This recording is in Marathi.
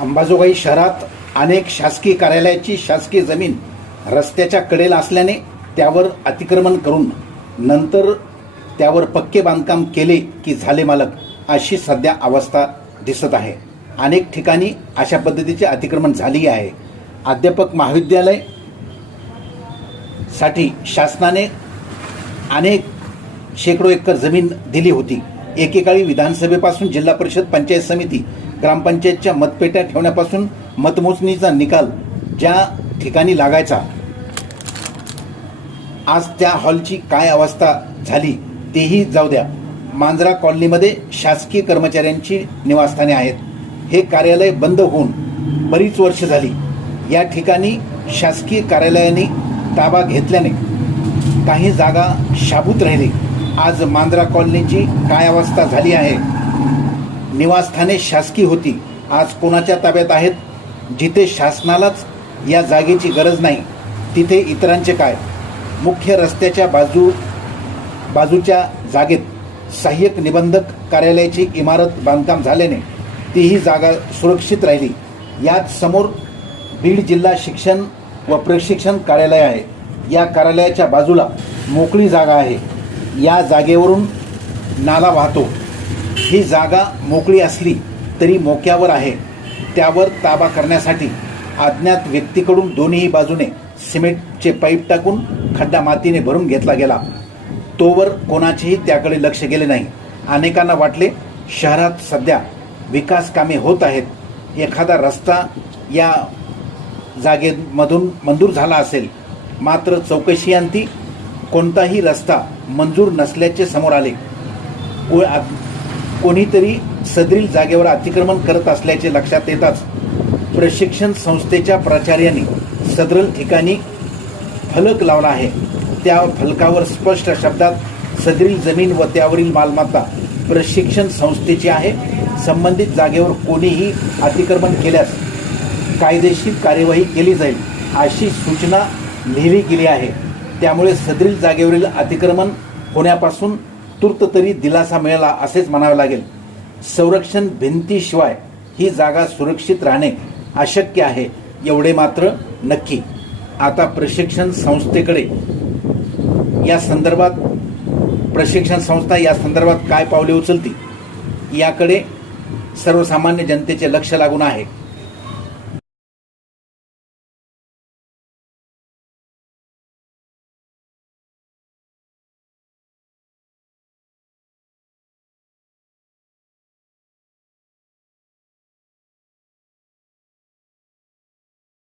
अंबाजोगाई शहरात अनेक शासकीय कार्यालयाची शासकीय जमीन रस्त्याच्या कडेला असल्याने त्यावर अतिक्रमण करून नंतर त्यावर पक्के बांधकाम केले की झाले मालक अशी सध्या अवस्था दिसत आहे. अनेक ठिकाणी अशा पद्धतीचे अतिक्रमण झाली आहे. अध्यापक महाविद्यालयसाठी शासनाने अनेक शेकडो एकर जमीन दिली होती. एकेकाळी विधानसभेपासून जिल्हा परिषद पंचायत समिती ग्रामपंचायतच्या मतपेट्या ठेवण्यापासून मतमोजणीचा निकाल ज्या ठिकाणी लागायचा आज त्या हॉलची काय अवस्था झाली तेही जाऊ द्या. मांजरा कॉलनीमध्ये शासकीय कर्मचाऱ्यांची निवासस्थाने आहेत. हे कार्यालय बंद होऊन बरीच वर्ष झाली. या ठिकाणी शासकीय कार्यालयाने ताबा घेतल्याने काही जागा शाबूत राहिली. आज मांजरा कॉलनीची काय अवस्था झाली आहे? निवासस्थाने शासकीय होती. आज कोणाच्या ताब्यात आहेत? जिथे शासनालाच या जागेची गरज नाही तिथे इतरांचे काय? मुख्य रस्त्याच्या बाजू बाजूच्या जागेत सहाय्यक निबंधक कार्यालयाची इमारत बांधकाम झाल्याने तीही जागा सुरक्षित राहिली. यात समोर बीड जिल्हा शिक्षण व प्रशिक्षण कार्यालय आहे. या कार्यालयाच्या बाजूला मोकळी जागा आहे. या जागेवरून नाला वाहतो. ही जागा मोकळी असली तरी मोक्यावर आहे. त्यावर ताबा करण्यासाठी अज्ञात व्यक्तीकडून दोन्ही बाजूने सिमेंटचे पाईप टाकून खड्डा मातीने भरून घेतला गेला. तोवर कोणाचेही त्याकडे लक्ष गेले नाही. अनेकांना वाटले शहरात सध्या विकास कामे होत आहेत. एखादा रस्ता या जागेमधून मंजूर झाला असेल. मात्र चौकशी अंती कोणताही रस्ता मंजूर नसल्याचे समोर आले. को- कोणीतरी सदरील जागेवर अतिक्रमण करत असल्याचे लक्षात येताच प्रशिक्षण संस्थेच्या प्राचार्याने सदरील ठिकाणी फलक लावला आहे. त्या फलकावर स्पष्ट शब्दात सदरील जमीन व त्यावरील मालमत्ता प्रशिक्षण संस्थेची आहे. संबंधित जागेवर कोणीही अतिक्रमण केल्यास कायदेशीर कार्यवाही केली जाईल अशी सूचना लिहिली गेली आहे. त्यामुळे सदरील जागेवरील अतिक्रमण होण्यापासून तूर्त तरी दिलासा मिळाला असेच म्हणावे लागेल. संरक्षण भिंतीशिवाय ही जागा सुरक्षित राहणे अशक्य आहे एवढे मात्र नक्की. आता प्रशिक्षण संस्थेकडे. या संदर्भात प्रशिक्षण संस्था या संदर्भात काय पावले उचलती याकडे सर्वसामान्य जनतेचे लक्ष लागून आहे.